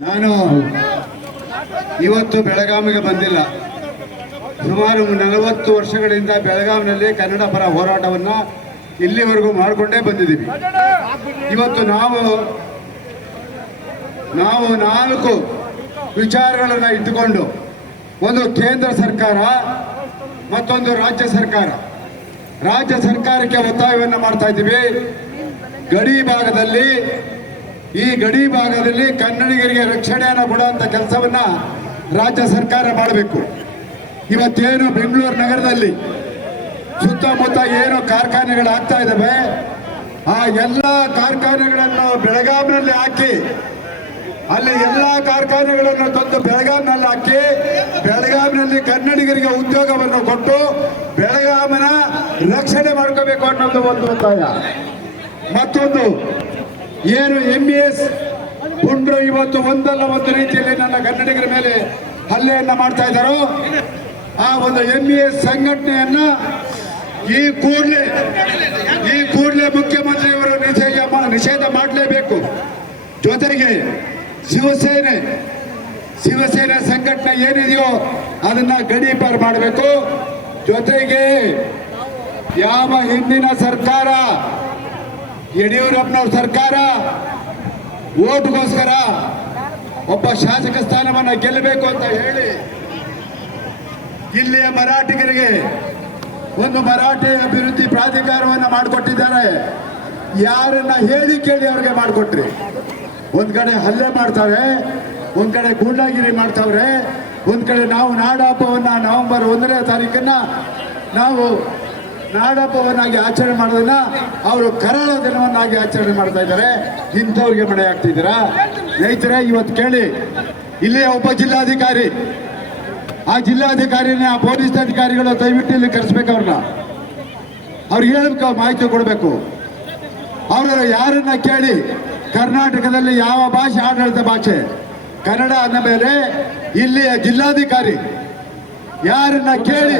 ನಾನು ಇವತ್ತು ಬೆಳಗಾವಿಗೆ ಬಂದಿಲ್ಲ. ಸುಮಾರು ನಲವತ್ತು ವರ್ಷಗಳಿಂದ ಬೆಳಗಾವಿನಲ್ಲಿ ಕನ್ನಡ ಪರ ಹೋರಾಟವನ್ನು ಇಲ್ಲಿವರೆಗೂ ಮಾಡಿಕೊಂಡೇ ಬಂದಿದ್ದೀವಿ. ಇವತ್ತು ನಾವು ನಾವು ನಾಲ್ಕು ವಿಚಾರಗಳನ್ನು ಇಟ್ಟುಕೊಂಡು ಒಂದು ಕೇಂದ್ರ ಸರ್ಕಾರ, ಮತ್ತೊಂದು ರಾಜ್ಯ ಸರ್ಕಾರ. ರಾಜ್ಯ ಸರ್ಕಾರಕ್ಕೆ ಒತ್ತಾಯವನ್ನು ಮಾಡ್ತಾ ಇದ್ದೀವಿ. ಗಡಿ ಭಾಗದಲ್ಲಿ ಈ ಗಡಿ ಭಾಗದಲ್ಲಿ ಕನ್ನಡಿಗರಿಗೆ ರಕ್ಷಣೆಯನ್ನು ಕೊಡುವಂಥ ಕೆಲಸವನ್ನ ರಾಜ್ಯ ಸರ್ಕಾರ ಮಾಡಬೇಕು. ಇವತ್ತೇನು ಬೆಂಗಳೂರು ನಗರದಲ್ಲಿ ಸುತ್ತಮುತ್ತ ಏನು ಕಾರ್ಖಾನೆಗಳು ಆಗ್ತಾ ಇದ್ದಾವೆ ಆ ಎಲ್ಲ ಕಾರ್ಖಾನೆಗಳನ್ನು ಬೆಳಗಾವಿನಲ್ಲಿ ಹಾಕಿ, ಅಲ್ಲಿ ಎಲ್ಲ ಕಾರ್ಖಾನೆಗಳನ್ನು ತಂದು ಬೆಳಗಾವಿನಲ್ಲಿ ಹಾಕಿ ಬೆಳಗಾವಿನಲ್ಲಿ ಕನ್ನಡಿಗರಿಗೆ ಉದ್ಯೋಗವನ್ನು ಕೊಟ್ಟು ಬೆಳಗಾವಿನ ರಕ್ಷಣೆ ಮಾಡ್ಕೋಬೇಕು ಅನ್ನೋದು ಒಂದು ಒತ್ತಾಯ. ಮತ್ತೊಂದು ಏನು ಎಂ ಬಿ ಎಸ್ ಪುಂಡ್ರು ಇವತ್ತು ಒಂದಲ್ಲ ಒಂದು ರೀತಿಯಲ್ಲಿ ನನ್ನ ಕನ್ನಡಿಗರ ಮೇಲೆ ಹಲ್ಲೆಯನ್ನ ಮಾಡ್ತಾ ಇದ್ದಾರೋ, ಆ ಒಂದು ಎಂ ಬಿ ಎಸ್ ಸಂಘಟನೆಯನ್ನ ಈ ಕೂಡಲೇ ಈ ಕೂಡಲೇ ಮುಖ್ಯಮಂತ್ರಿಯವರು ನಿಷೇಧ ನಿಷೇಧ ಮಾಡಲೇಬೇಕು. ಜೊತೆಗೆ ಶಿವಸೇನೆ ಶಿವಸೇನೆ ಸಂಘಟನೆ ಏನಿದೆಯೋ ಅದನ್ನ ಗಡೀಪಾರು ಮಾಡಬೇಕು. ಜೊತೆಗೆ ಯಾವ ಹಿಂದಿನ ಸರ್ಕಾರ ಯಡಿಯೂರಪ್ಪನವ್ರ ಸರ್ಕಾರ ಓಟ್ಗೋಸ್ಕರ ಒಬ್ಬ ಶಾಸಕ ಸ್ಥಾನವನ್ನು ಗೆಲ್ಲಬೇಕು ಅಂತ ಹೇಳಿ ಇಲ್ಲಿಯ ಮರಾಠಿಗರಿಗೆ ಒಂದು ಮರಾಠಿ ಅಭಿವೃದ್ಧಿ ಪ್ರಾಧಿಕಾರವನ್ನು ಮಾಡಿಕೊಟ್ಟಿದ್ದಾರೆ. ಯಾರನ್ನ ಹೇಳಿ ಕೇಳಿ ಅವ್ರಿಗೆ ಮಾಡಿಕೊಟ್ರಿ. ಒಂದ್ ಕಡೆ ಹಲ್ಲೆ ಮಾಡ್ತಾವೆ ಒಂದ್ ಕಡೆ ಗೂಂಡಾಗಿರಿ ಮಾಡ್ತಾವ್ರೆ, ಒಂದ್ ಕಡೆ ನಾವು ನಾಡಹಬ್ಬವನ್ನ ನವೆಂಬರ್ ಒಂದನೇ ತಾರೀಕನ್ನ ನಾವು ನಾಡಹಬ್ಬವನ್ನಾಗಿ ಆಚರಣೆ ಮಾಡೋದನ್ನ ಅವರು ಕರಾಳ ದಿನವನ್ನಾಗಿ ಆಚರಣೆ ಮಾಡ್ತಾ ಇದ್ದಾರೆ. ಇಂಥವ್ರಿಗೆ ಮನೆ ಆಗ್ತಿದ್ದೀರಾ ರೈತರೇ ಇವತ್ತು ಕೇಳಿ ಇಲ್ಲಿಯ ಉಪ ಜಿಲ್ಲಾಧಿಕಾರಿ ಆ ಜಿಲ್ಲಾಧಿಕಾರಿನ ಆ ಪೊಲೀಸ್ ಅಧಿಕಾರಿಗಳು ದಯವಿಟ್ಟು ಇಲ್ಲಿ ಕರೆಸ್ಬೇಕು ಅವ್ರನ್ನ. ಅವ್ರಿಗೆ ಹೇಳ್ಬೇಕು ಮಾಹಿತಿ ಕೊಡಬೇಕು. ಅವರು ಯಾರನ್ನ ಕೇಳಿ ಕರ್ನಾಟಕದಲ್ಲಿ ಯಾವ ಭಾಷೆ ಆಡಳಿತ ಭಾಷೆ? ಕನ್ನಡ ಅಂದ ಮೇಲೆ ಇಲ್ಲಿಯ ಜಿಲ್ಲಾಧಿಕಾರಿ ಯಾರನ್ನ ಕೇಳಿ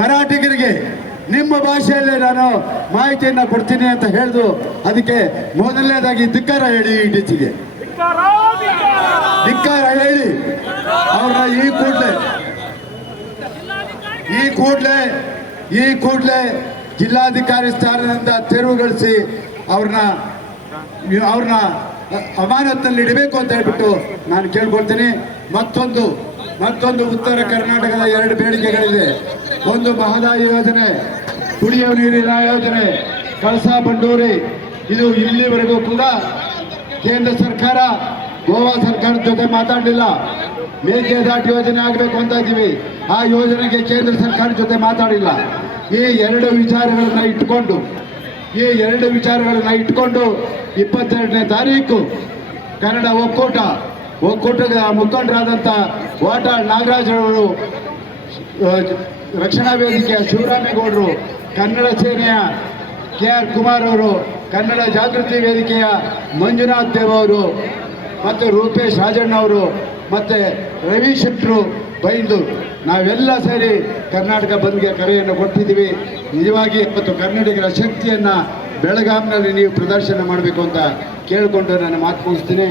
ಮರಾಠಿಗರಿಗೆ ನಿಮ್ಮ ಭಾಷೆಯಲ್ಲೇ ನಾನು ಮಾಹಿತಿಯನ್ನ ಕೊಡ್ತೀನಿ ಅಂತ ಹೇಳ್ದು ಅದಕ್ಕೆ ಮೊದಲನೇದಾಗಿ ಧಿಕ್ಕಾರ ಹೇಳಿ ಈ ಟೀಚಿಗೆ ಧಿಕ್ಕಾರ ಹೇಳಿ. ಅವ್ರನ್ನ ಈ ಕೂಡಲೇ ಈ ಕೂಡಲೇ ಈ ಕೂಡಲೇ ಜಿಲ್ಲಾಧಿಕಾರಿ ಸ್ಥಾನದಿಂದ ತೆರವುಗೊಳಿಸಿ ಅವ್ರನ್ನ ಅವ್ರನ್ನ ಅಮಾನತ್ನಲ್ಲಿ ಇಡಬೇಕು ಅಂತ ಹೇಳ್ಬಿಟ್ಟು ನಾನು ಕೇಳ್ಕೊಳ್ತೀನಿ. ಮತ್ತೊಂದು ಮತ್ತೊಂದು ಉತ್ತರ ಕರ್ನಾಟಕದ ಎರಡು ಬೇಡಿಕೆಗಳಿದೆ ಒಂದು ಮಹದಾಯಿ ಯೋಜನೆ ಕುಡಿಯುವ ನೀರಿನ ಯೋಜನೆ, ಕಳಸಾ ಬಂಡೂರಿ, ಇದು ಇಲ್ಲಿವರೆಗೂ ಕೂಡ ಕೇಂದ್ರ ಸರ್ಕಾರ, ಗೋವಾ ಸರ್ಕಾರದ ಜೊತೆ ಮಾತಾಡಲಿಲ್ಲ. ಮೇಕೆದಾಟು ಯೋಜನೆ ಆಗಬೇಕು ಅಂತ ಇದ್ದೀವಿ. ಆ ಯೋಜನೆಗೆ ಕೇಂದ್ರ ಸರ್ಕಾರ ಜೊತೆ ಮಾತಾಡಿಲ್ಲ. ಈ ಎರಡು ವಿಚಾರಗಳನ್ನ ಇಟ್ಕೊಂಡು, ಈ ಎರಡು ವಿಚಾರಗಳನ್ನ ಇಟ್ಕೊಂಡು ಇಪ್ಪತ್ತೆರಡನೇ ತಾರೀಕು, ಕನ್ನಡ ಒಕ್ಕೂಟ, ಒಕ್ಕೂಟದ ಮುಖಂಡರಾದಂಥ ವಾಟಾಳ್ ನಾಗರಾಜ್ ಅವರು ರಕ್ಷಣಾ ವೇದಿಕೆಯ ಶಿವರಾಮೇಗೌಡರು ಕನ್ನಡ ಸೇನೆಯ ಕೆ ಆರ್ ಕುಮಾರ್ ಅವರು, ಕನ್ನಡ ಜಾಗೃತಿ ವೇದಿಕೆಯ ಮಂಜುನಾಥ್ ದೇವ್ ಅವರು, ಮತ್ತು ರೂಪೇಶ್ ರಾಜಣ್ಣ ಅವರು, ಮತ್ತು ರವಿ ಶೆಟ್ಟರು ಬೈಂದು, ನಾವೆಲ್ಲ ಸೇರಿ ಕರ್ನಾಟಕ ಬಂದ್ಗೆ ಕರೆಯನ್ನು ಕೊಟ್ಟಿದ್ದೀವಿ. ನಿಜವಾಗಿ ಮತ್ತು ಕನ್ನಡಿಗರ ಶಕ್ತಿಯನ್ನು ಬೆಳಗಾಂನಲ್ಲಿ ನೀವು ಪ್ರದರ್ಶನ ಮಾಡಬೇಕು ಅಂತ ಕೇಳಿಕೊಂಡು ನಾನು ಮಾತು ಮುಗಿಸ್ತೀನಿ.